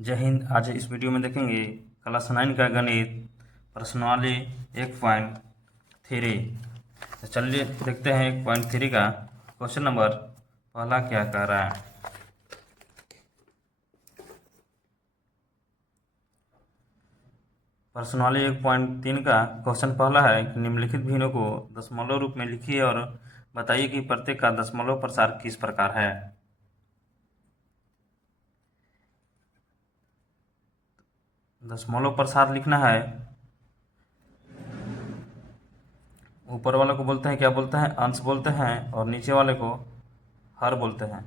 जय हिंद। आज इस वीडियो में देखेंगे क्लास 9 का गणित प्रश्नावली 1.3। तो चलिए देखते हैं 1.3 का क्वेश्चन नंबर पहला क्या कह रहा है। प्रश्नावली 1.3 का क्वेश्चन पहला है कि निम्नलिखित भिन्नों को दशमलव रूप में लिखिए और बताइए कि प्रत्येक का दशमलव प्रसार किस प्रकार है। दशमलव प्रसार लिखना है। ऊपर वाले को बोलते हैं क्या बोलते हैं, अंश बोलते हैं, और नीचे वाले को हर बोलते हैं,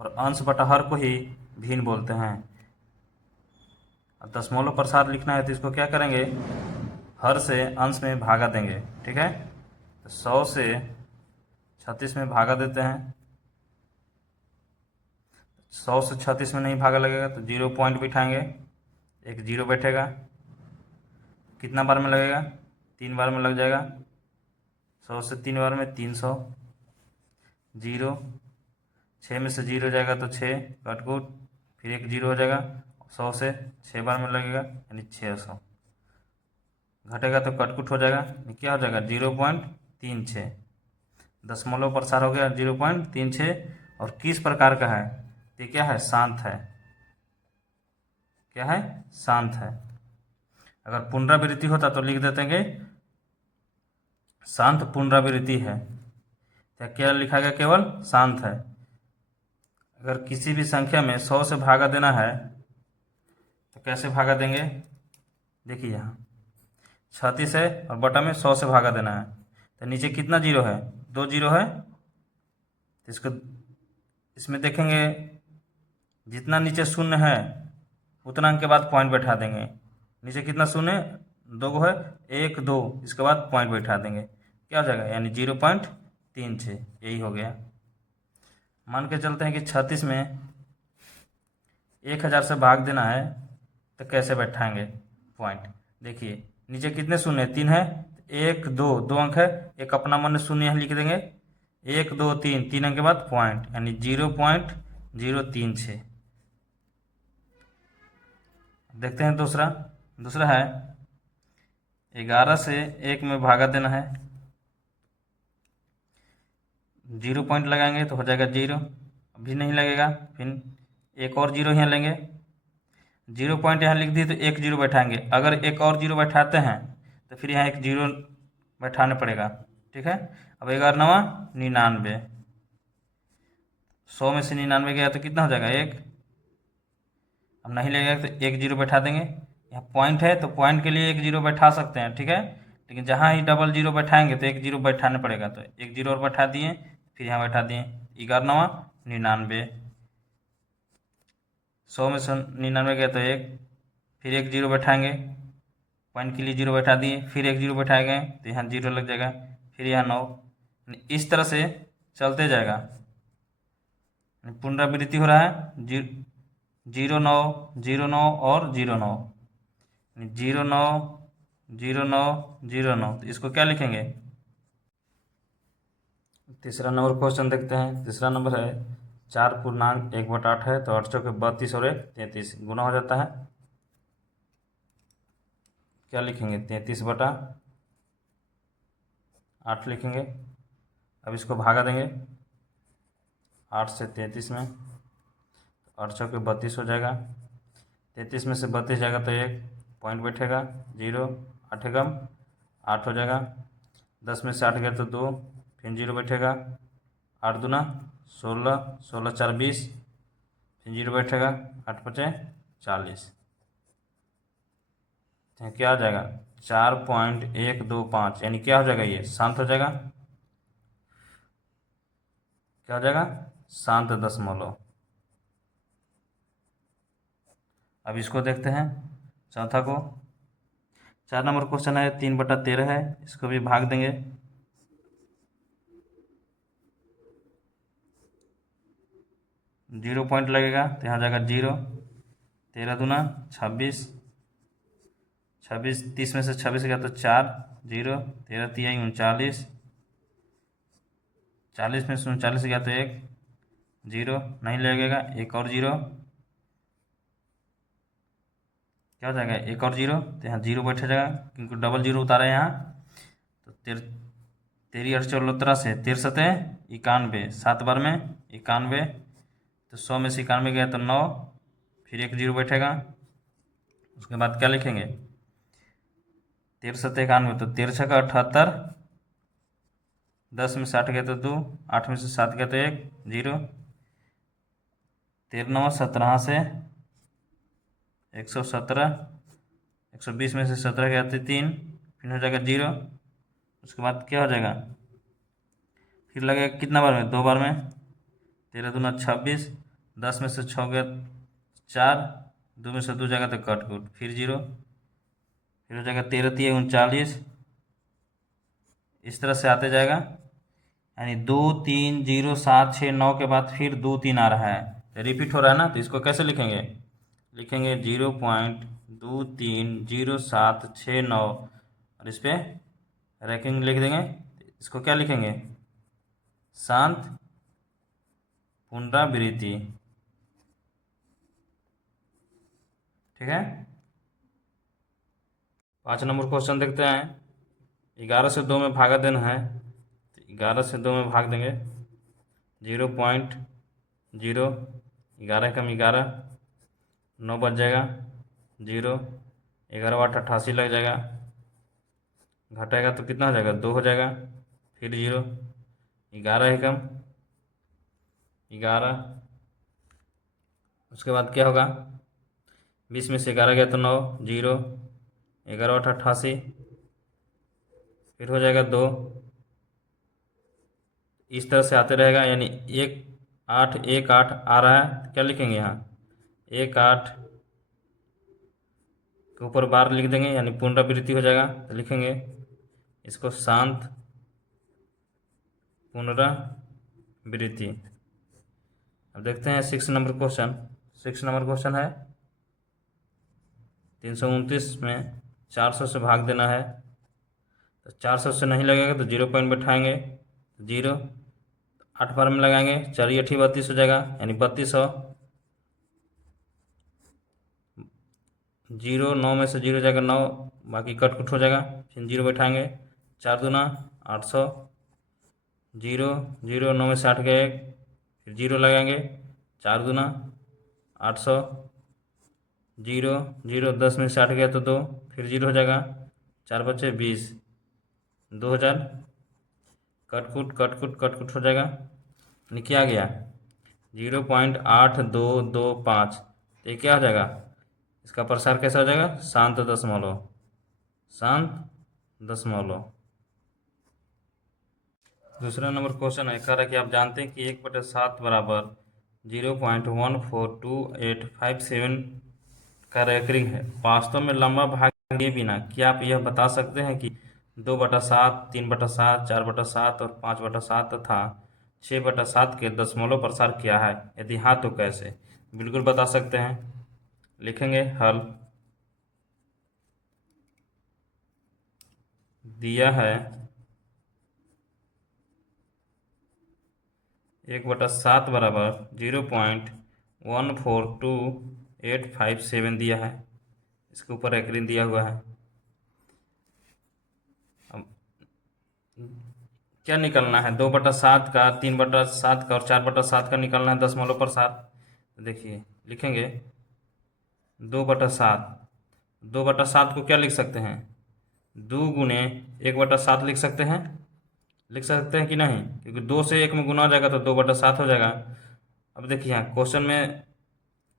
और अंश बटा हर को ही भिन्न बोलते हैं। दशमलव प्रसार लिखना है तो इसको क्या करेंगे, हर से अंश में भागा देंगे। ठीक है, तो 100 से 36 में भागा देते हैं। 100 से 36 में नहीं भागा लगेगा तो 0 पॉइंट बिठाएंगे, एक 0 बैठेगा। कितना बार में लगेगा, 3 बार में लग जाएगा। 100 से 3 बार में 300। 0 6 में से 0 जाएगा तो 6 कटकुट, फिर एक 0 हो जाएगा। 100 से 6 बार में लगेगा यानी 600। घटेगा तो कटकुट हो जाएगा, क्या हो जाएगा 0.36। दशमलव प्रसार हो गया 0.36। और किस प्रकार का है, ये क्या है, शांत है। क्या है, शांत है। अगर पुनरावृत्ति होता तो लिख देते हैं शांत पुनरावृत्ति है। क्या क्या लिखा गया, केवल शांत है। अगर किसी भी संख्या में 100 से भागा देना है तो कैसे भागा देंगे, देखिए यहाँ 36 है और बटा में 100 से भागा देना है, तो नीचे कितना 0 है, 2 0 है। तो इसको इसमें देखेंगे जितना नीचे शून्य है उतना अंक के बाद पॉइंट बैठा देंगे। नीचे कितना शून्य, 2 है, 1 2, इसके बाद पॉइंट बैठा देंगे, क्या हो जाएगा यानी 0.36। यही हो गया। मान के चलते हैं कि 36 में 1000 से भाग देना है तो कैसे बैठाएंगे पॉइंट। देखिए नीचे कितने शून्य, 3 है, 1 2, 2 अंक है, एक अपना मन शून्य यहाँ लिख देंगे। 1 2 3, 3 अंक के बाद पॉइंट यानी 0.036। देखते हैं दूसरा। दूसरा है 11 से 1 में भागा देना है। 0 पॉइंट लगाएंगे तो हो जाएगा 0, अभी नहीं लगेगा, फिर एक और 0 यहाँ लेंगे। 0 पॉइंट यहाँ लिख दिए तो एक 0 बैठाएंगे। अगर एक और 0 बैठाते हैं तो फिर यहाँ एक 0 बैठाना पड़ेगा। ठीक है, अब 11 9 99। 100 में से 99 गया तो कितना हो जाएगा, 1। अब नहीं लगेगा तो एक 0 बैठा देंगे। यहाँ पॉइंट है तो पॉइंट के लिए एक 0 बैठा सकते हैं। ठीक है, लेकिन जहाँ ही डबल 0 बैठाएंगे तो एक 0 बैठाना पड़ेगा, तो एक 0 और बैठा दिए, फिर यहाँ बैठा दिए। 11 9 99। 100 में से 99 गया तो एक, फिर एक 0 बैठाएंगे, पॉइंट के लिए 0 बैठा दिए, फिर एक 0 बैठाएंगे तो यहाँ 0 लग जाएगा, फिर यहाँ 9। इस तरह से चलते जाएगा, पुनरावृत्ति हो रहा है। 0 9 0 9 और 0 9, 0 9 0 9 0 9। तो इसको क्या लिखेंगे। तीसरा नंबर क्वेश्चन देखते हैं। तीसरा नंबर है 4 पूर्णांक 1/8 है, तो 8 चौके 32 और 1 33 गुना हो जाता है। क्या लिखेंगे, 33/8 लिखेंगे। अब इसको भागा देंगे 8 से 33 में, 8 चौके 32 हो जाएगा। 33 में से 32 जाएगा तो एक पॉइंट बैठेगा, 0 8 एकम 8 हो जाएगा। 10 में से 8 गया तो 2, फिर 0 बैठेगा। 8 दूना 16, 16 4 20, फिर 0 बैठेगा। 8 5 40। क्या आ जाएगा 4.125, यानी क्या हो जाएगा, ये शांत हो जाएगा। क्या हो जाएगा, शांत दशमलव। अब इसको देखते हैं चौथा को। 4 नंबर क्वेश्चन है 3/13 है, इसको भी भाग देंगे। 0 पॉइंट लगेगा तो यहाँ जाएगा 0। 13 दूना 26, 26 30 में से 26 गया तो 4 0। 13 3 39, 40 में से 39 गया तो 1 0 नहीं लगेगा, एक और 0। क्या हो जाएगा, एक और जीरो, तो यहाँ जीरो बैठ जाएगा क्योंकि डबल जीरो उतारा है यहाँ। तो तेरी 18 से 13 7 बार में 91, तो 100 में से 91 गया तो 9, फिर एक जीरो बैठेगा। उसके बाद क्या लिखेंगे, 13 91, तो 13 का 78, 10 में से 8 गया तो 2, 8 में से 7 गया तो 1 जीरो, 13 17 से 117, 120 में से 17 गया तो 3, फिर हो जाएगा जीरो। उसके बाद क्या हो जाएगा, फिर लगेगा कितना बार में, 2 बार में, 13 दूना 26, 10 में से 6 गया 4, 2 में से 2 जाएगा तो कट कुट, फिर जीरो, फिर हो जाएगा 13 3 39। इस तरह से आते जाएगा, यानी 2 3 0 7 6 9 के बाद फिर 2 3 आ रहा है, तो रिपीट हो रहा है ना। तो इसको कैसे लिखेंगे, लिखेंगे 0.230769 और इस पर रैंकिंग लिख देंगे। इसको क्या लिखेंगे, शांत पुनरावृत्ति। ठीक है, 5 नंबर क्वेश्चन देखते हैं। 11 से 2 में भागा देना है, तो 11 से 2 में भाग देंगे, 0.0, 11 कम 11, 9 बच जाएगा, जीरो, 11 8 88 लग जाएगा, घटाएगा तो कितना हो जाएगा, 2 हो जाएगा, फिर जीरो, 11 है कम 11। उसके बाद क्या होगा, 20 में से 11 गया तो 9, जीरो, 11 8 88, फिर हो जाएगा 2। इस तरह से आते रहेगा, यानी 1 8 आ रहा है, क्या लिखेंगे यहाँ, 1 8 के ऊपर बार लिख देंगे, यानी पुनरावृत्ति हो जाएगा। तो लिखेंगे इसको शांत पुनरावृत्ति। अब देखते हैं 6 नंबर क्वेश्चन। 6 नंबर क्वेश्चन है, 329 में 400 से भाग देना है, तो 400 से नहीं लगेगा तो 0 पॉइंट बैठाएंगे, जीरो, 8 बार में लगाएंगे, 4 8 32 हो जाएगा, यानी 3200, जीरो, 9 में से जीरो जाएगा 9, बाकी कट कुट हो जाएगा, फिर जीरो बैठाएंगे, 4 दूना 800, जीरो जीरो, 9 में से 8 गया 1, फिर जीरो लगाएंगे, 4 दूना 800, जीरो जीरो, 10 में से 8 गया तो 2, फिर जीरो हो जाएगा, 4 बचे 20, 2000, कट कुट हो जाएगा, यानी क्या आ गया, 0.8225। तो ये क्या हो जाएगा, इसका प्रसार कैसा हो जाएगा, शांत दशमलव, शांत दशमलव। दूसरा नंबर क्वेश्चन है, कह रहा है कि आप जानते हैं कि 1/7 बराबर 0.142857 का रैंकिंग है। वास्तव में लंबा भाग दिए बिना क्या आप यह बता सकते हैं कि 2/7, 3/7, 4/7 और 5/7 तथा 6/7 के दशमलव प्रसार क्या है, यदि हाँ तो कैसे। बिल्कुल बता सकते हैं, लिखेंगे हल। दिया है 1/7 बराबर 0.142857 दिया है, इसके ऊपर रैंकिंग दिया हुआ है। अब क्या निकलना है, 2/7 का, 3/7 का और 4/7 का निकलना है दशमलव प्रसार। तो देखिए लिखेंगे 2/7, 2/7 को क्या लिख सकते हैं, 2 गुने 1/7 लिख सकते हैं कि नहीं, क्योंकि 2 से 1 में गुना हो जाएगा तो 2/7 हो जाएगा। अब देखिए यहाँ क्वेश्चन में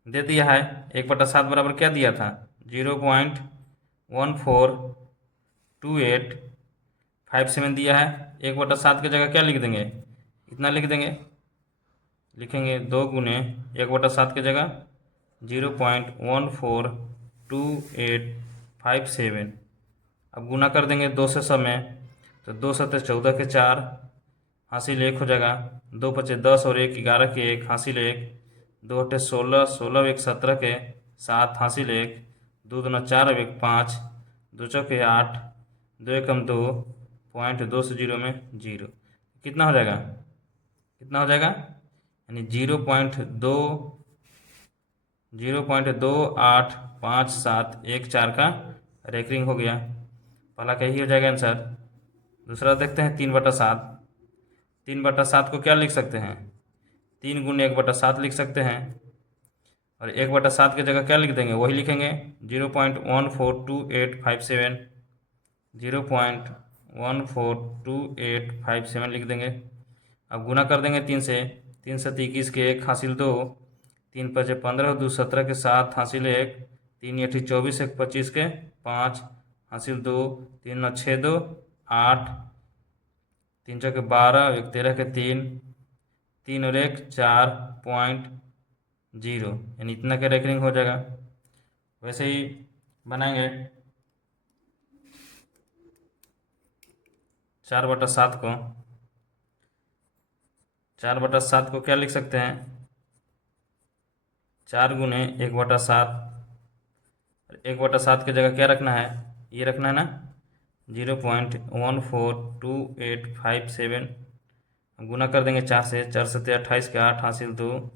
दे दिया है 1/7 बराबर क्या दिया था, 0.142857 दिया है। 1/7 की जगह क्या लिख देंगे, इतना लिख देंगे, लिखेंगे 2 गुने 1/7 की जगह 0.142857। अब गुना कर देंगे 2 से सब में, तो 2 सत्ते 14 के 4, हासिल 1 हो जाएगा, 2 पचे 10 और 1 11 के 1, हासिल 1, 2 अट्ठे 16, 16 1 17 के 7, हासिल 1, 2 दूना 4 और 1 5, 2 चौके 8, 2 एकम 2, पॉइंट 2 से 0 में 0, कितना हो जाएगा, कितना हो जाएगा, यानी 0.2 0.285714 का रेकरिंग हो गया। पहला का ही हो जाएगा आंसर। दूसरा देखते हैं 3/7। 3/7 को क्या लिख सकते हैं? 3 गुने 1/7 लिख सकते हैं, और 1/7 की जगह क्या लिख देंगे? वही लिखेंगे 0.142857। 0.142857 लिख देंगे। अब गुना कर देंगे 3 से। 3 से 21 के 1 हासिल 2, 3 5 15 2 17 के 7 हासिल 1, 3 8 24 1 25 के 5 हासिल 2, 3 9 6 2 8, 3 4 के 12, 1 13 के 3, 3 और 1 4.0, यानी इतना का रेकरिंग हो जाएगा। वैसे ही बनाएंगे 4/7 को। 4/7 को क्या लिख सकते हैं? 4 गुने 1/7। 1/7 की जगह क्या रखना है? ये रखना है ना, 0.142857। गुना कर देंगे 4 से। 4 7 28 के 8 हासिल 2,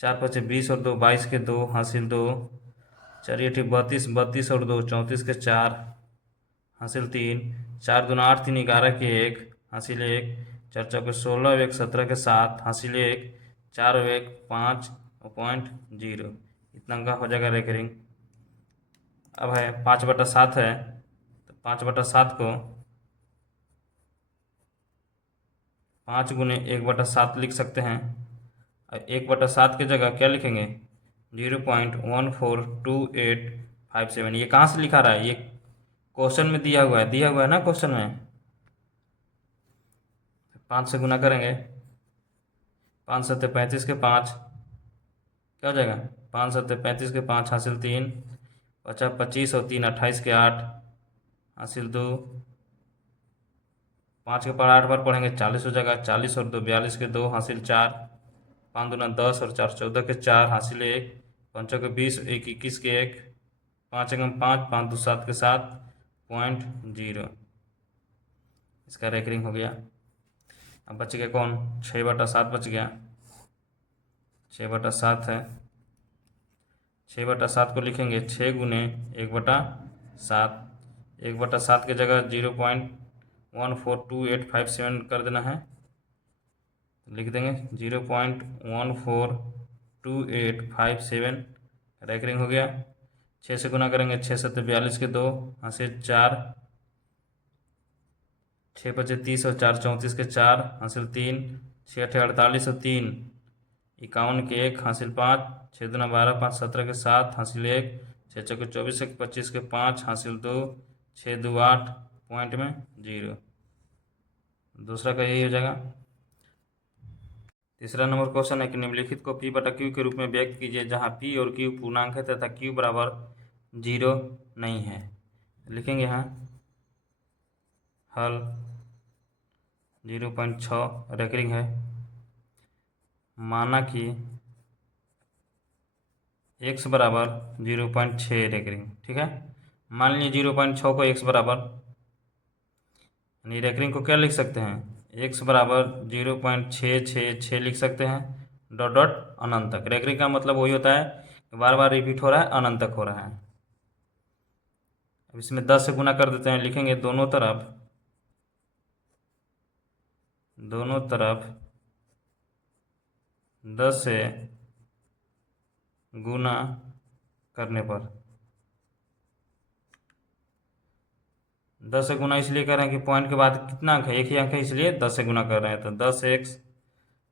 4 5 20 और 2 22 के 2 हासिल 2, 4 8 32 32 और 2 34 के 4 हासिल 3, 4 दूना 8 3 11 के 1 हासिल 1, 4 4 के 16 1 17 के 7 हासिल 1, 4 और 1 5.0, इतना का हो जाएगा रेकरिंग। अब है 5/7 है, तो 5/7 को 5 गुने 1/7 लिख सकते हैं। 1/7 की जगह क्या लिखेंगे? 0.142857। ये कहाँ से लिखा रहा है? ये क्वेश्चन में दिया हुआ है ना क्वेश्चन में। 5 से गुना करेंगे, 5 7 35 के 5 क्या हो जाएगा? 5 7 35 के 5 हासिल 3, 50 25 और 3 28 के 8 हासिल 2, 5 के पर 8 बार पढ़ेंगे 40 हो जाएगा। 40 और 2 42 के 2 हासिल 4, 5 दूना 10 और 4 14 के 4 हासिल 1, 5 के 20 1 21 के 1, 5 एकम 5 5 2 7 के 7.0, इसका रेकरिंग हो गया। अब बच गया कौन? 6/7 बच गया। 6/7 है, 6/7 को लिखेंगे 6 गुने 1/7। 1/7 की जगह 0.142857 कर देना है, लिख देंगे 0.142857, रेकरिंग हो गया। 6 से गुना करेंगे, 6 7 42 के 2 हासिल 4, 6 5 30 और 4 34 के 4 हासिल 3, 6 8 48 और 3 51 के 1 हासिल 5, 6 दूना 12 5 17 के 7 हासिल 1, 6 चौके 24 1 25 के 5 हासिल 2, 6 2 8 पॉइंट में 0। दूसरा का यही हो जाएगा। तीसरा नंबर क्वेश्चन है कि निम्नलिखित को P/Q के रूप में व्यक्त कीजिए जहां P और Q पूर्णांक है तथा Q बराबर 0 नहीं है। लिखेंगे यहाँ हल 0.6 रेकरिंग है। माना कि x बराबर 0.6 रेकरिंग, ठीक है। मान लीजिए 0.6 को x बराबर, यानी रेकरिंग को क्या लिख सकते हैं? x बराबर 0.666 लिख सकते हैं, डॉट डॉट अनंत तक। रेकरिंग का मतलब वही होता है बार बार रिपीट हो रहा है, अनंत तक हो रहा है। अब इसमें 10 से गुना कर देते हैं, लिखेंगे दोनों तरफ 10 से गुना करने पर, 10 से गुना इसलिए कर रहे हैं कि पॉइंट के बाद कितना अंक है? एक ही अंक है, इसलिए 10 से गुना कर रहे हैं। तो 10x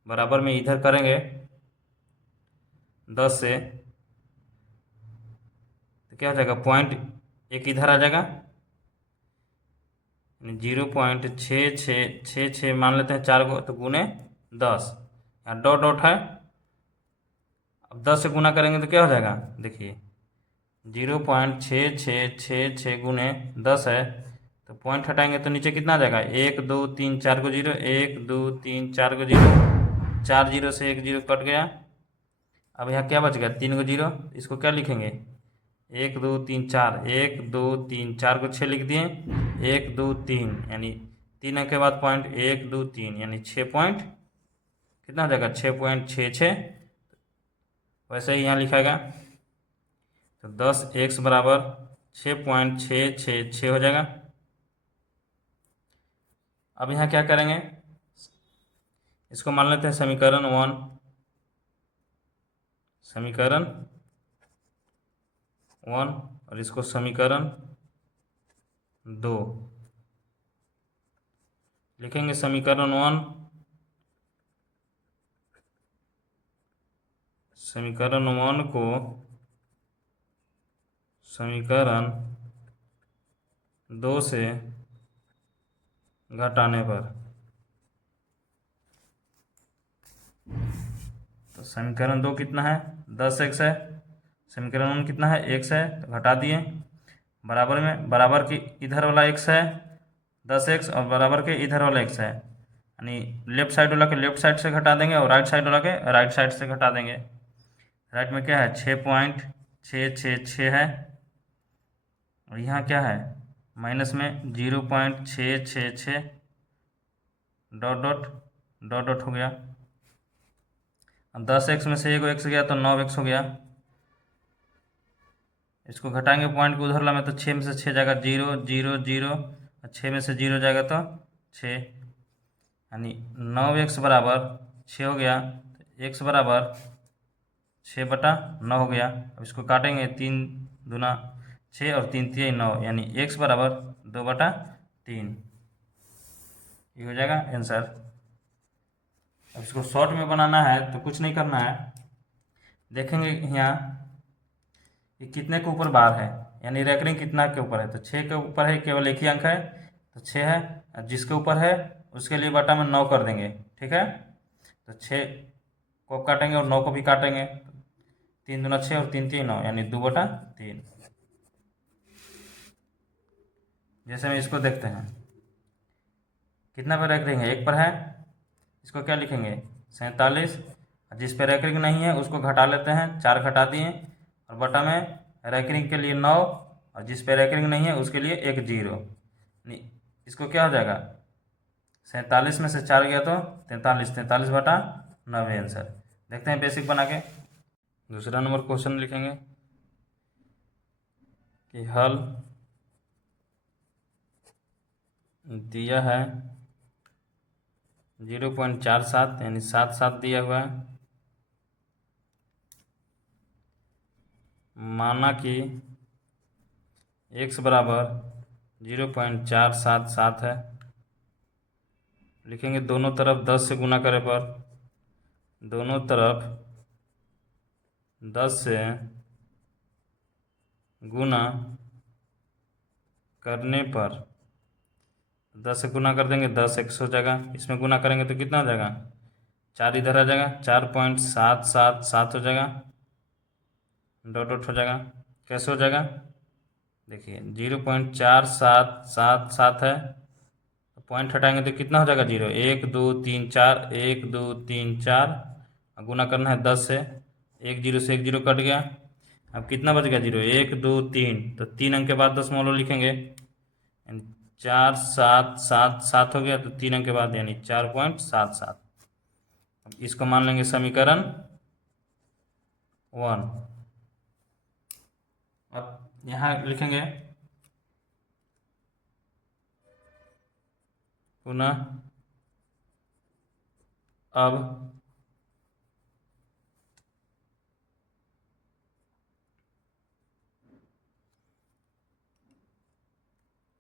बराबर में इधर करेंगे 10 से, तो क्या हो जाएगा? पॉइंट एक इधर आ जाएगा, 0.6666 मान लेते हैं 4 को, तो गुने 10, यहाँ डॉट डॉट है। अब 10 से गुना करेंगे तो क्या हो जाएगा? देखिए 0.6666 गुने 10 है, तो पॉइंट हटाएंगे तो नीचे कितना आ जाएगा? 1 2 3 4 को 0, 1 2 3 4 को 0, 4 0 से 1 0 कट गया। अब यहाँ क्या बच गया? 3 को 0, इसको क्या लिखेंगे? 1 2 3 4, 1 2 3 4 को 6 लिख दिए, 1 2 3, यानी 3 के बाद पॉइंट 1 2 3, यानी 6 पॉइंट कितना हो जाएगा? 6.66। वैसे ही यहाँ लिखाएगा तो 10x बराबर 6.666 हो जाएगा। अब यहाँ क्या करेंगे, इसको मान लेते हैं समीकरण 1, समीकरण 1 और इसको समीकरण 2 लिखेंगे। समीकरण 1 को समीकरण 2 से घटाने पर, तो समीकरण 2 कितना है, 10x है, समीकरण 1 कितना है, x है, तो घटा दिए। बराबर में बराबर की इधर वाला x है 10x और बराबर के इधर वाला x है, यानी लेफ्ट साइड वाला के लेफ्ट साइड से घटा देंगे और राइट साइड वाला के राइट साइड से घटा देंगे। राइट में क्या है, 6.666 है और यहाँ क्या है, माइनस में 0.666 डॉट डॉट डॉट डॉट हो गया। अब 10x में से एक x गया तो 9x हो गया। इसको घटाएंगे पॉइंट को उधर वाला में, तो 6 में से 6 जाएगा 0 0 0 और 6 में से 0 जाएगा तो 6, यानी 9x बराबर 6 हो गया। तो x बराबर 6/9 हो गया। अब इसको काटेंगे, 3 दूना 6 और 3 3 9, यानी x बराबर 2/3, ये हो जाएगा आंसर। अब इसको शॉर्ट में बनाना है तो कुछ नहीं करना है, देखेंगे यहाँ कि कितने के ऊपर बार है, यानी रैकरिंग कितना के ऊपर है, तो 6 के ऊपर है, केवल एक ही अंक है तो 6 है। जिसके ऊपर है उसके लिए बटा में 9 कर देंगे, ठीक है। तो 6 को काटेंगे और 9 को भी काटेंगे, 3 दूना 6 और 3 3 9, यानी 2/3। जैसे में इसको देखते हैं कितना पर रैकरिंग है, 1 पर है, इसको क्या लिखेंगे 47। जिस पर रैकरिंग नहीं है उसको घटा लेते हैं, 4 घटा दिए और बटा में रैकरिंग के लिए 9 और जिस पर रैकरिंग नहीं है उसके लिए 1 0, इसको क्या हो जाएगा 47 में से 4 गया तो 43, 43/9 आंसर। देखते हैं बेसिक बना के। दूसरा नंबर क्वेश्चन लिखेंगे कि हल दिया है 0.47 यानी 7 7 दिया हुआ है, माना कि x बराबर 0.477 है। लिखेंगे दोनों तरफ 10 से गुना करे पर, दोनों तरफ 10 से गुना करने पर, 10 से गुना कर देंगे 10x हो जाएगा। इसमें गुना करेंगे तो कितना हो जाएगा, 4 इधर आ जाएगा, 4.777 हो जाएगा, डॉट डॉट हो जाएगा। कैसे हो जाएगा, देखिए 0.4777 है, पॉइंट हटाएंगे तो कितना हो जाएगा 0, 1 2 3 4, 1 2 3 4, गुना करना है 10 से, 1 0 से 1 0 कट गया। अब कितना बच गया 0, 1 2 3, तो 3 अंक के बाद 10 मोलो लिखेंगे, 4 7 7 7 हो गया, तो 3 अंक के बाद यानी 4.77। इसको मान लेंगे समीकरण 1। अब यहाँ लिखेंगे पुनः अब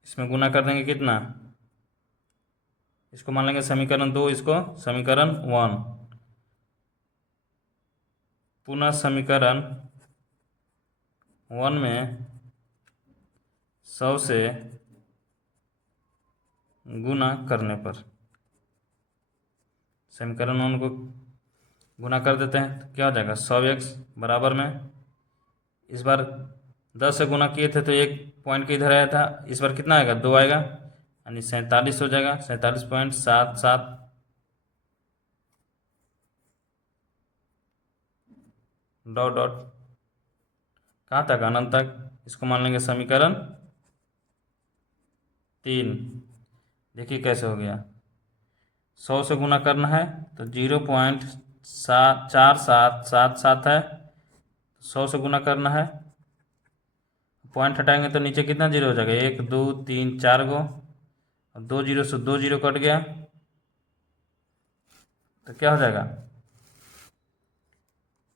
इसमें गुना कर देंगे कितना, इसको मान लेंगे समीकरण 2, इसको समीकरण 1, पुनः समीकरण 1 में 100 से गुना करने पर, समीकरण 1 को गुना कर देते हैं तो क्या हो जाएगा 100x बराबर में, इस बार 10 से गुना किए थे तो एक पॉइंट के इधर आया था, इस बार कितना आएगा 2 आएगा, यानी 47 हो जाएगा, 47.77 डॉट डॉट कहाँ तक, अनंत तक। इसको मान लेंगे समीकरण 3। देखिए कैसे हो गया, 100 से गुना करना है तो 0.4777 है, 100 से गुना करना है, पॉइंट हटाएंगे तो नीचे कितना जीरो हो जाएगा, 1 2 3 4 गो, अब 2 जीरो से 2 जीरो कट गया तो क्या हो जाएगा,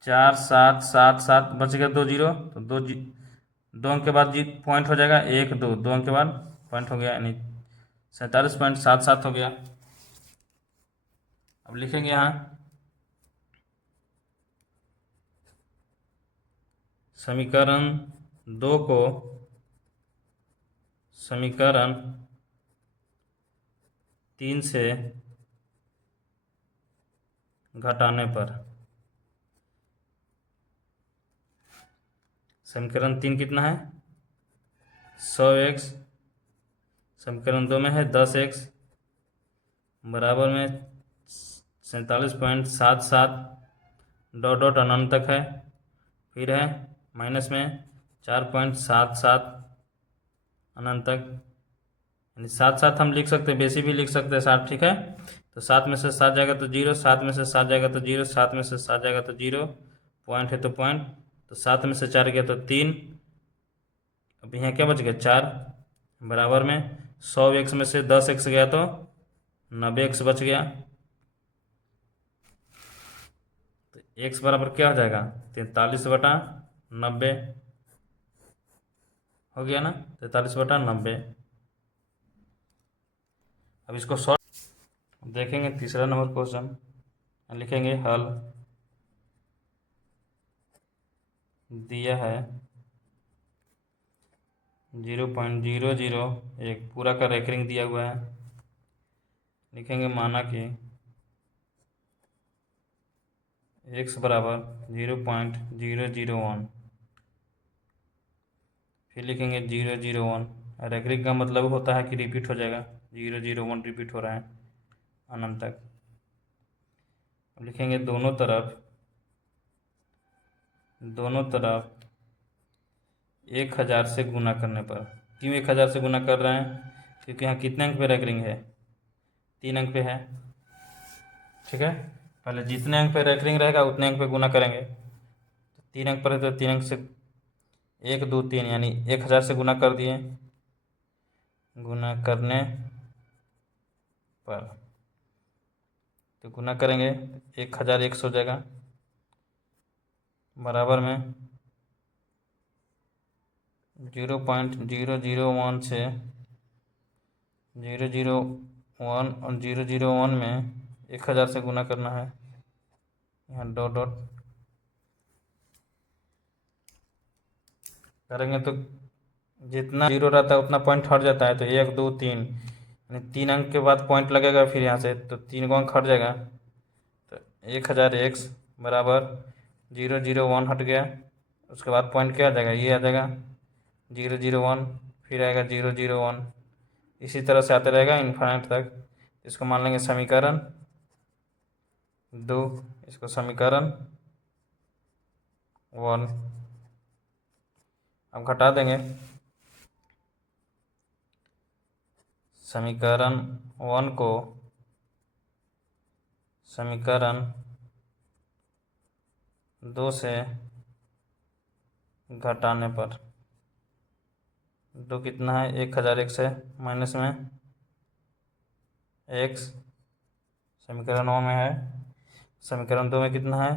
4 7 7 7 बच गया 2 जीरो, तो 2 अंक के बाद जी पॉइंट हो जाएगा, 1 2 2 अंक के बाद पॉइंट हो गया, यानी 47.77 हो गया। अब लिखेंगे यहाँ समीकरण 2 को समीकरण 3 से घटाने पर, समीकरण 3 कितना है 100x, समीकरण 2 में है 10x, बराबर में 47.77 डॉट डॉट अनंत तक है, फिर है माइनस में 4.77 अनंत तक, यानी 7 7 हम लिख सकते हैं, बेसी भी लिख सकते हैं 7, ठीक है। तो 7 में से 7 जाएगा तो 0, 7 में से 7 जाएगा तो 0, 7 में से 7 जाएगा तो 0, पॉइंट है तो पॉइंट, तो 7 में से 4 गया तो 3, अब यहाँ क्या बच गया 4, बराबर में 100x में से 10x गया तो 90x बच गया, तो x बराबर क्या हो जाएगा 43/90 हो गया ना, 43/90। अब इसको सॉल्व देखेंगे, तीसरा नंबर क्वेश्चन लिखेंगे, हल दिया है 0.001 पूरा का रेकरिंग दिया हुआ है, लिखेंगे माना कि x बराबर 0.001, फिर लिखेंगे 001, रेकरिंग का मतलब होता है कि रिपीट हो जाएगा, 001 रिपीट हो रहा है अनंत तक। अब लिखेंगे दोनों तरफ 1000 से गुना करने पर, क्यों 1000 से गुना कर रहे हैं, क्योंकि यहाँ कितने अंक पे रेकरिंग है 3 अंक पे है, ठीक है। पहले जितने अंक पे रेकरिंग रहेगा उतने अंक पे गुना करेंगे, तो 3 अंक पर है तो 3 अंक से 1 2 3, यानी 1000 से गुना कर दिए, गुना करने पर, तो गुना करेंगे 1001 हो जाएगा, बराबर में 0.001 से 001 और 001 में 1000 से गुना करना है, यहाँ डॉट डॉट करेंगे तो जितना जीरो रहता है उतना पॉइंट हट जाता है, तो 1 2 3, यानी 3 अंक के बाद पॉइंट लगेगा, फिर यहाँ से तो 3 अंक हट जाएगा, तो 1001 बराबर 001 हट गया, उसके बाद पॉइंट क्या आ जाएगा, ये आ जाएगा 001, फिर आएगा 001, इसी तरह से आते रहेगा इन्फाइनाइट तक। इसको मान लेंगे समीकरण 2, इसको समीकरण 1। अब घटा देंगे, समीकरण 1 को समीकरण 2 से घटाने पर, 2 कितना है 1001 से माइनस में x, समीकरण 1 में है, समीकरण 2 में कितना है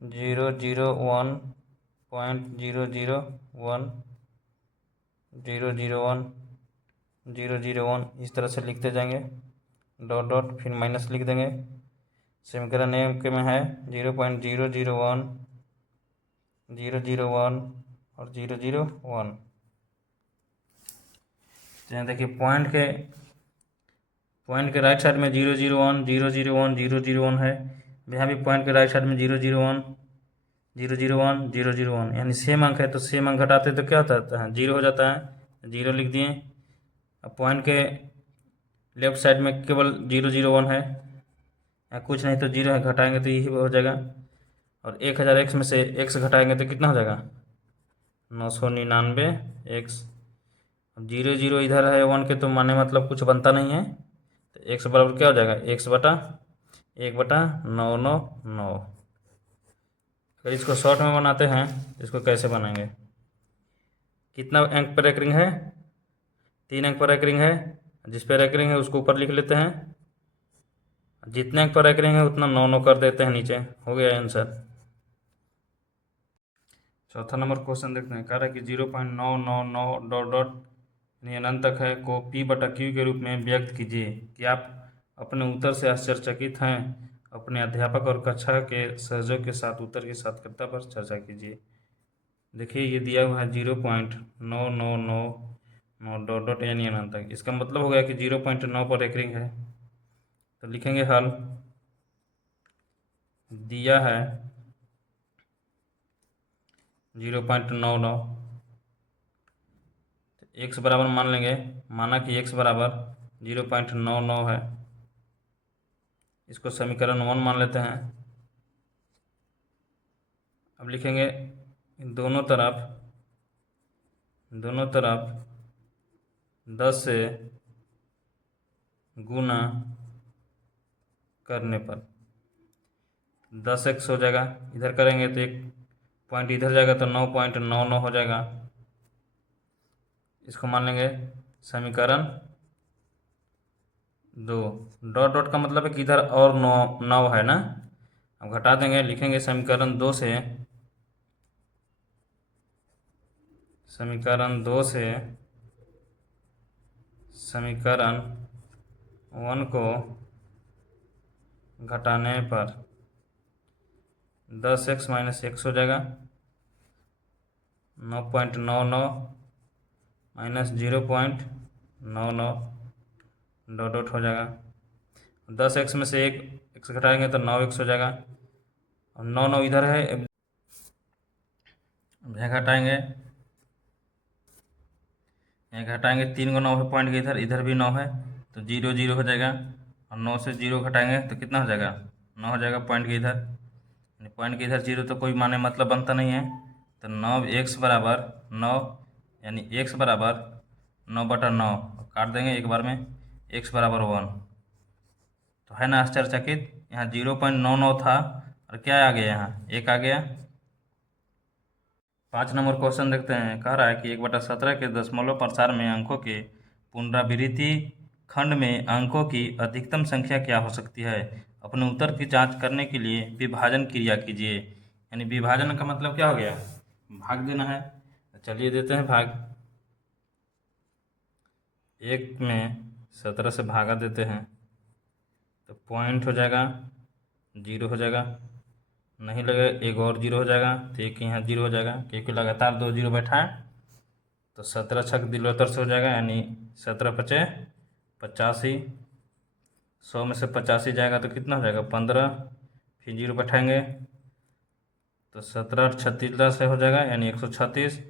001.001 इस तरह से लिखते जाएंगे, डॉट डॉट फिर माइनस लिख देंगे, समीकरण एक में है 0.001 001 और 001, तो यहाँ देखिए पॉइंट के राइट साइड में 001 001 001 है, यहाँ भी पॉइंट के राइट साइड में 001 001 001, यानी सेम अंक है, तो सेम अंक घटाते तो क्या होता है 0 हो जाता है, 0 लिख दिए। अब पॉइंट के लेफ्ट साइड में केवल 001 है, यहाँ कुछ नहीं तो 0 है, घटाएंगे तो यही हो जाएगा, और 1001 में से x घटाएंगे तो कितना हो जाएगा 999 x। अब 0 0 इधर है 1 के, तो माने मतलब कुछ बनता नहीं है, तो x बराबर क्या हो जाएगा x बटा 1/999, अगर इसको शॉर्ट में बनाते हैं इसको कैसे बनाएंगे? कितना अंक पर एक रिंग है? 3 अंक पर एक रिंग है। जिस पर एक रिंग है उसको ऊपर लिख लेते हैं, जितने अंक पर एक रिंग है उतना 9 9 कर देते हैं नीचे। हो गया आंसर। चौथा नंबर क्वेश्चन देखते हैं। कह रहा है कि 0.999 डॉट डॉट यानी अनंत तक है को P बटा Q के रूप में व्यक्त कीजिए कि आप अपने उत्तर से आश्चर्यचकित हैं। अपने अध्यापक और कक्षा के सहयोग के साथ उत्तर की सार्थकता पर चर्चा कीजिए। देखिए ये दिया हुआ है 0.999 डॉट डॉट यानी अनंत तक। इसका मतलब हो गया कि 0.9 पर एक रिंग है, तो लिखेंगे हल। दिया है 0.99, एक्स बराबर मान लेंगे, माना कि एक्स बराबर 0.99 है। इसको समीकरण 1 मान लेते हैं। अब लिखेंगे दोनों तरफ 10 से गुना करने पर 10x हो जाएगा। इधर करेंगे तो एक पॉइंट इधर जाएगा तो 9.99 हो जाएगा। इसको मान लेंगे समीकरण 2। डॉट डॉट का मतलब है कि इधर और 9 है ना, अब घटा देंगे। लिखेंगे समीकरण 2 से समीकरण 1 को घटाने पर 10x माइनस एक्स हो जाएगा। 9.99 माइनस 0.99 डॉट डॉट हो जाएगा। 10x में से एक एक्स घटाएंगे तो 9x हो जाएगा। और 9 इधर है, यहाँ घटाएंगे, 3 को 9 है पॉइंट के इधर, इधर भी 9 है तो 0 0 हो जाएगा। और 9 से 0 घटाएंगे तो कितना हो जाएगा? 9 हो जाएगा पॉइंट के इधर। पॉइंट के इधर 0 तो कोई माने मतलब बनता नहीं है, तो 9x बराबर 9 यानी x बराबर 9/9 काट देंगे एक बार में, x बराबर 1। तो है ना आश्चर्यचकित, यहाँ 0.99 था और क्या आ गया? यहाँ 1 आ गया। 5 नंबर क्वेश्चन देखते हैं। कह रहा है कि 1/17 के दशमलव प्रसार में अंकों के पुनरावृत्ति खंड में अंकों की अधिकतम संख्या क्या हो सकती है? अपने उत्तर की जांच करने के लिए विभाजन क्रिया कीजिए। यानी विभाजन का मतलब क्या हो गया? भाग देना है। चलिए देते हैं भाग। 1 में 17 से भागा देते हैं तो पॉइंट हो जाएगा, 0 हो जाएगा। नहीं लगे एक और 0 हो जाएगा तो एक यहाँ 0 हो जाएगा, क्योंकि लगातार 2 0 बैठा है। तो 17 छक दिलोतर से हो जाएगा, यानी 17 पचे 85। 100 में से 85 जाएगा तो कितना हो जाएगा? 15। फिर 0 बैठाएंगे तो 17 और 36 से हो जाएगा, यानी 136।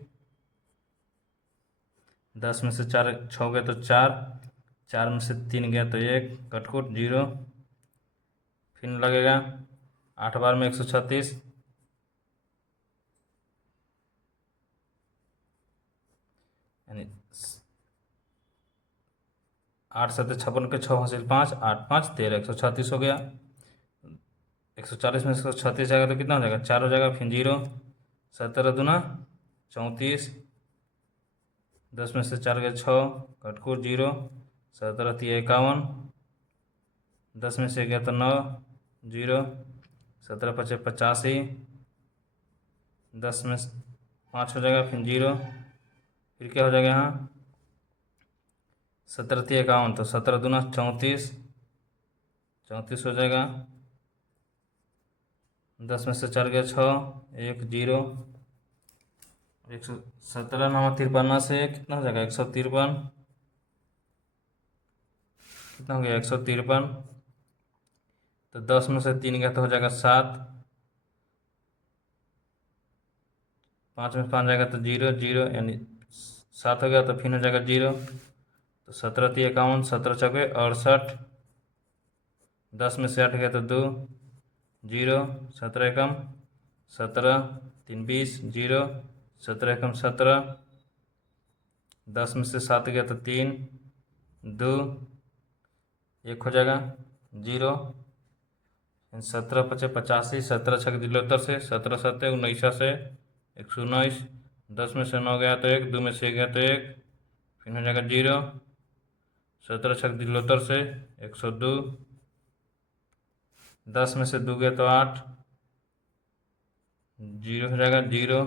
10 में से 4 छः गए तो 4, 4 में से 3 गया तो 1, कटकुट 0। फिर लगेगा 8 बार में 136, यानी 8 7 56 के 6 हासिल 5, 8 5 13, 136 हो गया। 140 में 136 जाएगा तो कितना हो जाएगा? 4 हो जाएगा। फिर 0, 17 दूना 34, 10 में से 4 गया 6, कटकुट 0, 17 3 51, 10 में से गया तो 9, 0, 17 5 85, 10 में 5 हो जाएगा। फिर 0, फिर क्या हो जाएगा यहाँ? 17 3 51, तो 17 दूना 34, 34 हो जाएगा। 10 में से 4 गया 6, 1 0, 117 9 53 से कितना हो जाएगा? 153। कितना हो गया? 153। तो 10 में से 3 गया तो हो जाएगा 7, 5 में 5 जाएगा तो 0 0, यानी 7 हो गया। तो फिर हो जाएगा 0। तो 17 3 51, 17 चौके 68, 10 में से 8 गया तो 2, 0, 17 एकम 17, 3 20, 0, 17 एकम 17, 10 में से 7 गया तो 3, 2, 1 हो जाएगा 0, 17 पचे 85, 17 छक दिलो 70 से, 17 सत्ते 19 से 119, 10 में से 9 गया तो 1, 2 में से 1 गया तो 1, फिर हो जाएगा 0, 17 छक दिलो 70 से 102, 10 में से 2 गया तो 8, 0 हो जाएगा 0,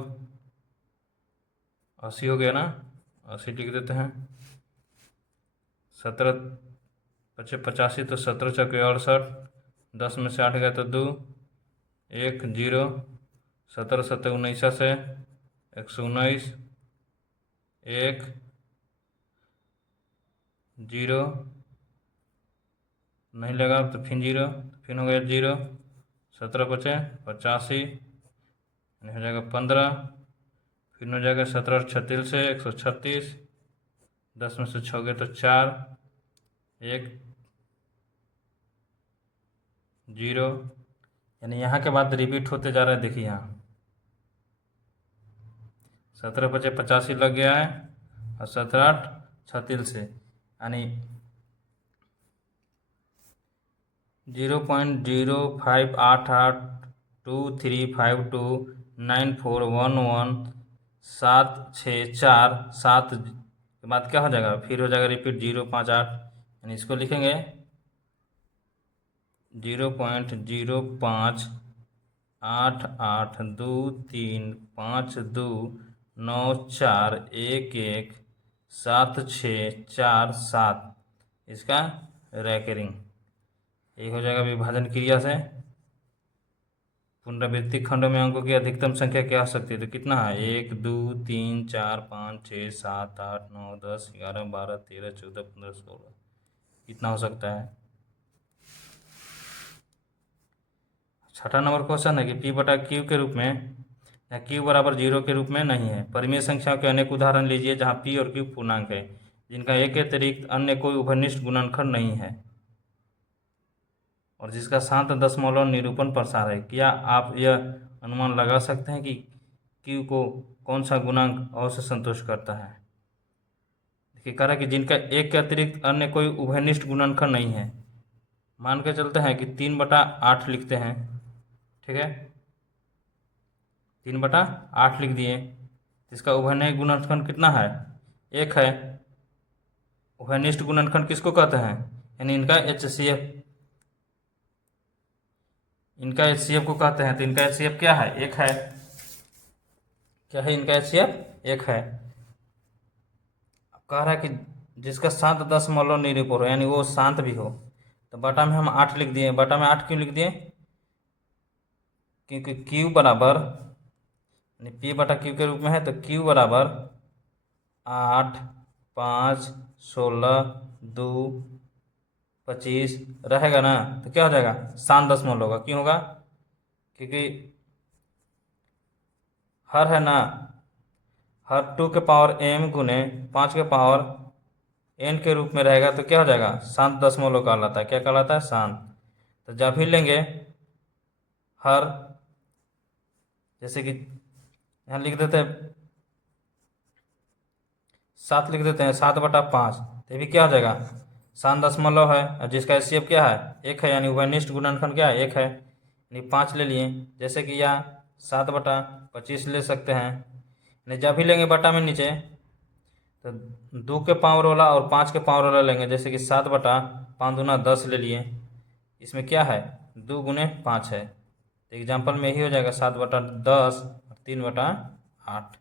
80 हो गया ना, 80 लिख देते हैं। 17 पचे 85 तो 17 छक्के 68, 10 में से 8 गया तो 2, 1, 0, 17 सत्ते 19 से 119, 1, 0, नहीं लगा तो फिर 0, फिर हो गया 0, 17 पचे 85 हो जाएगा 15, फिर हो जाएगा 17 36 से 136, 10 में से 6 गया तो 4, 1, 0, यानी यहाँ के बाद रिपीट होते जा रहा है। देखिए यहाँ 17 पचे 85 लग गया है और 17 8 36 से, यानी 0.0582235294117647 के बाद क्या हो जाएगा, फिर हो जाएगा रिपीट 058, यानी इसको लिखेंगे 0.0588235294117647, इसका रैकरिंग यही हो जाएगा विभाजन क्रिया से। पुनरावृत्ति खंडों में अंकों की अधिकतम संख्या क्या हो सकती है, तो कितना है 1 2 3 4 5 6 7 8 9 10 11 12 13 14 15 16, कितना हो सकता है। छठा नंबर क्वेश्चन है कि P बटा Q के रूप में या Q बराबर 0 के रूप में नहीं है। परिमेय संख्याओं के अनेक उदाहरण लीजिए जहाँ P और Q पूर्णांक है जिनका एक के अतिरिक्त अन्य कोई उभयनिष्ठ गुणनखंड नहीं है और जिसका शांत दशमलव निरूपण प्रसार है। क्या आप यह अनुमान लगा सकते हैं कि Q को कौन सा गुणांक अवश्य संतुष्ट करता है। देखिए कह रहा है कि जिनका एक के अतिरिक्त अन्य कोई उभयनिष्ठ गुणनखंड नहीं है। मान के चलते हैं कि 3/8 लिखते हैं, ठीक है, 3/8 लिख दिए, इसका उभयनिष्ठ गुणनखंड कितना है, 1 है। उभयनिष्ठ गुणनखंड किसको कहते हैं, यानी इनका HCF को कहते हैं। तो इनका HCF क्या है, 1 है। क्या है इनका HCF, 1 है। अब कह रहा है कि जिसका शांत दशमलव निरूपण हो, यानी वो शांत भी हो, तो बटा में हम 8 लिख दिए। बटा में 8 क्यों लिख दिए, क्योंकि Q बराबर यानी P बटा Q के रूप में है, तो Q बराबर 8 5 16 2 25 रहेगा ना, तो क्या हो जाएगा, शांत दशमलव होगा। क्यों होगा, क्योंकि हर है ना, हर 2 के पावर m गुने 5 के पावर n के रूप में रहेगा, तो क्या हो जाएगा, शांत दशमलव कहलाता है। क्या कहलाता है, शांत। तो जब भी लेंगे हर, जैसे कि यहाँ लिख देते हैं 7 लिख देते हैं, 7/5, तो भी क्या हो जाएगा, शांत दशमलव है। और जिसका HCF क्या है, 1 है, यानी उभयनिष्ठ गुणनखंड क्या है, 1 है, यानी 5 ले लिए। जैसे कि यहाँ 7/25 ले सकते हैं, यानी जब भी लेंगे बटा में नीचे तो 2 के पावर वाला और 5 के पावर वाला लेंगे। जैसे कि 7/5 दूना 10 ले लिए, इसमें क्या है, 2 गुने 5 है, तो एग्जाम्पल में यही हो जाएगा 7/10 और 3/8।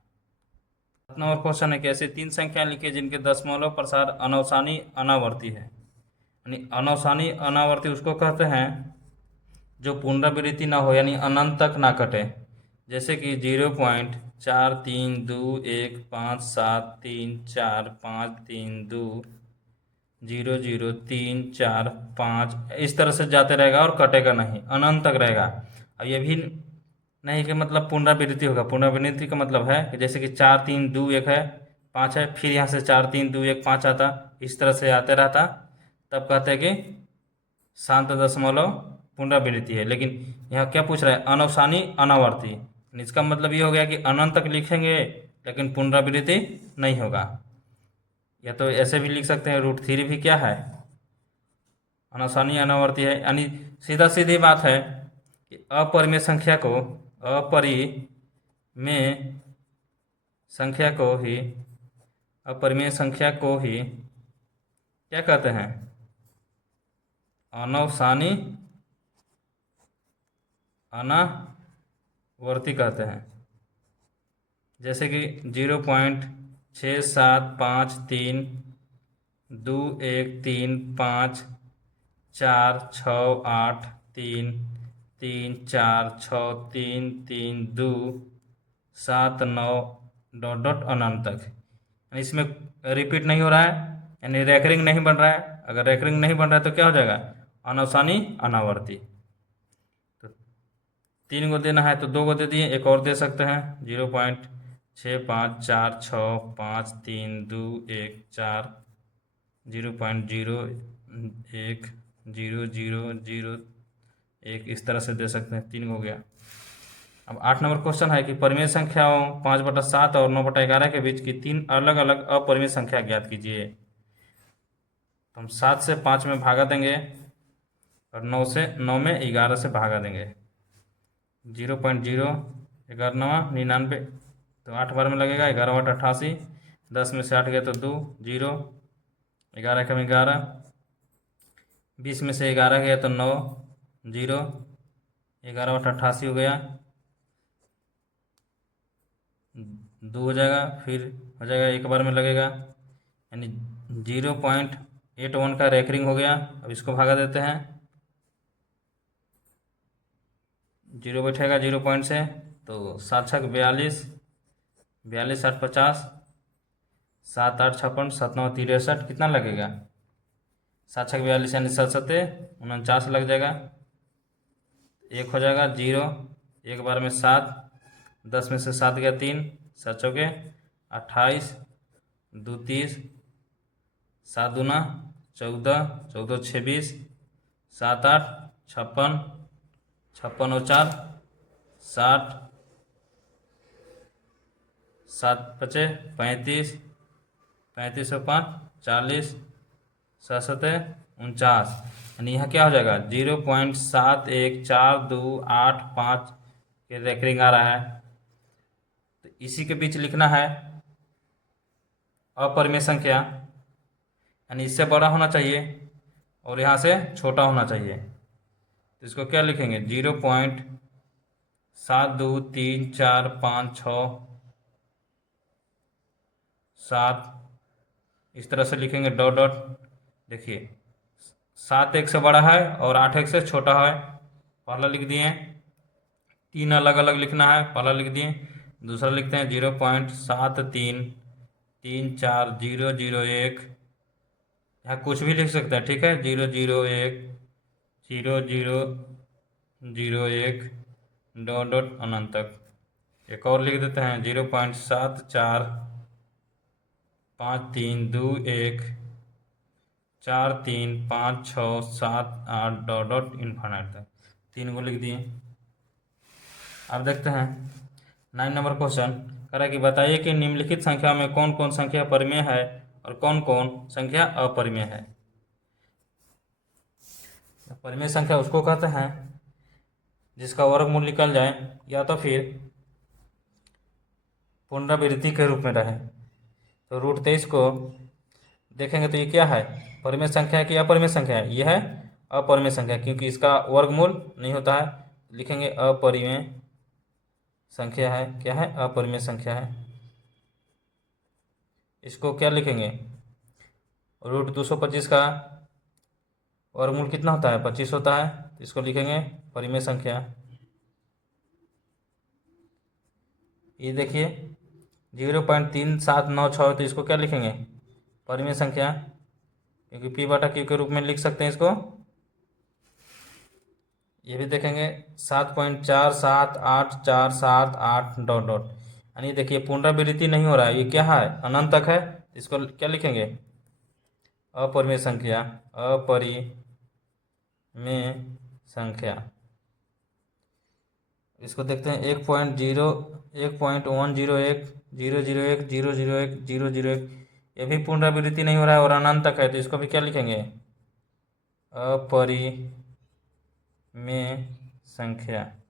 नंबर क्वेश्चन है कि ऐसे 3 संख्या लिखिए जिनके दशमलव प्रसार अनवसानी अनावर्ती है। यानी अनवसानी अनावर्ती उसको कहते हैं जो पुनरावृत्ति ना हो, यानी अनंत तक ना कटे। जैसे कि 0.43215735 0.03435 इस तरह से जाते रहेगा और कटेगा नहीं, अनंत तक रहेगा। अब ये भी नहीं कि मतलब पुनरावृत्ति होगा। पुनरावृत्ति का मतलब है कि जैसे कि 4 3 2 1 है, 5 है, फिर यहाँ से 4 3 2 1 5 आता, इस तरह से आते रहता, तब कहते हैं कि शांत दशमलव पुनरावृत्ति है। लेकिन यहाँ क्या पूछ रहा है, अनवसानी अनावर्ती, इसका मतलब ये हो गया कि अनंत तक लिखेंगे लेकिन पुनरावृत्ति नहीं होगा। या तो ऐसे भी लिख सकते हैं, √3 भी क्या है, अनासानी अनावर्ती है, यानी सीधा सीधी बात है कि अपरिमेय संख्या को अपरिमेय संख्या को ही क्या कहते हैं? अनवसानी अनावर्ती कहते हैं। जैसे कि 0.6 7 5 3 2 1 3 5 4 6 8 3 3 4 6 3 3 2 7 9 अनंत तक। यानी इसमें रिपीट नहीं हो रहा है, यानी रैकरिंग नहीं बन रहा है। अगर रैकरिंग नहीं बन रहा है तो क्या हो जाएगा? अनवसानी अनावर्ती। तो 3 को देना है तो 2 को दे दिए, एक और दे सकते हैं 0.6543253214 0.0100001 इस तरह से दे सकते हैं। 3 हो गया। अब 8 नंबर क्वेश्चन है कि परिमेय संख्याओं 5/7 और 9/11 के बीच की 3 अलग अलग अपरिमेय संख्या ज्ञात कीजिए। तो हम 7 से 5 में भागा देंगे और 9 में 11 से भागा देंगे। 0.0 11 99, तो 8 बार में लगेगा 11 8 88, 10 में से 8 गया तो 2 0, 11 कम 11, 20 में से 11 गया तो 9 0, 11 8 88 हो गया, 2 हो जाएगा, फिर हो जाएगा 1 बार में लगेगा, यानी 0.81 का रैकरिंग हो गया। अब इसको भागा देते हैं, 0 बैठेगा 0 पॉइंट से, तो 7 छक 42, 42 8 50, 7 8 56, 7 9 63, कितना लगेगा? 7 छक 42 यानी 7 7 49 लग जाएगा। 1 हो जाएगा 0, 1 बार में 7, 10 में से 7 गया 3, 7 चौके 28, 2 30, 7 दूना 14, 14 26, 7 8 56, 56 और 4 60, 7 5 35, 35 और 5 40, 7 7 49, यानी यहाँ क्या हो जाएगा? 0.714285 के रैकरिंग आ रहा है। तो इसी के बीच लिखना है अपरिमेय संख्या, यानी इससे बड़ा होना चाहिए और यहाँ से छोटा होना चाहिए। तो इसको क्या लिखेंगे? 0.723456 7, इस तरह से लिखेंगे डॉट डॉट। देखिए 7 1 से बड़ा है और 8 1 से छोटा है, पहला लिख दिए। 3 अलग अलग लिखना है, पहला लिख दिए। दूसरा लिखते हैं 0.733401, यहाँ कुछ भी लिख सकते हैं, ठीक है। 001 0001 डॉट डॉट अनंत तक। एक और लिख देते हैं 0.745321 435678 डॉट डॉट इन्फाइनाइट तक। 3 को लिख दिए। अब देखते हैं 9 नंबर क्वेश्चन कह रहा है कि बताइए कि निम्नलिखित संख्या में कौन कौन संख्या परिमेय है और कौन कौन संख्या अपरिमेय है। परिमेय संख्या उसको कहते हैं जिसका वर्गमूल निकल जाए या तो फिर पुनरावृत्ति के रूप में रहे। तो √23 को देखेंगे तो ये क्या है? परिमेय संख्या है कि अपरिमेय संख्या है? यह है अपरिमेय संख्या, क्योंकि इसका वर्गमूल नहीं होता है। लिखेंगे अपरिमेय संख्या है। क्या है? अपरिमेय संख्या है। इसको क्या लिखेंगे? √225 का वर्गमूल कितना होता है? 25 होता है। तो इसको लिखेंगे परिमेय संख्या। ये देखिए 0.3796, तो इसको क्या लिखेंगे? परिमेय संख्या, क्योंकि P/Q के रूप में लिख सकते हैं इसको। ये भी देखेंगे 7.47848 डॉट डॉट, यानी देखिए पुनरावृत्ति नहीं हो रहा है, ये क्या है? अनंत तक है। इसको क्या लिखेंगे? अपरिमेय संख्या। अपरिमेय संख्या। इसको देखते हैं 1.101 001 001 ये भी पुनरावृत्ति नहीं हो रहा है और अनंत तक है, तो इसको भी क्या लिखेंगे? अपरिमेय संख्या।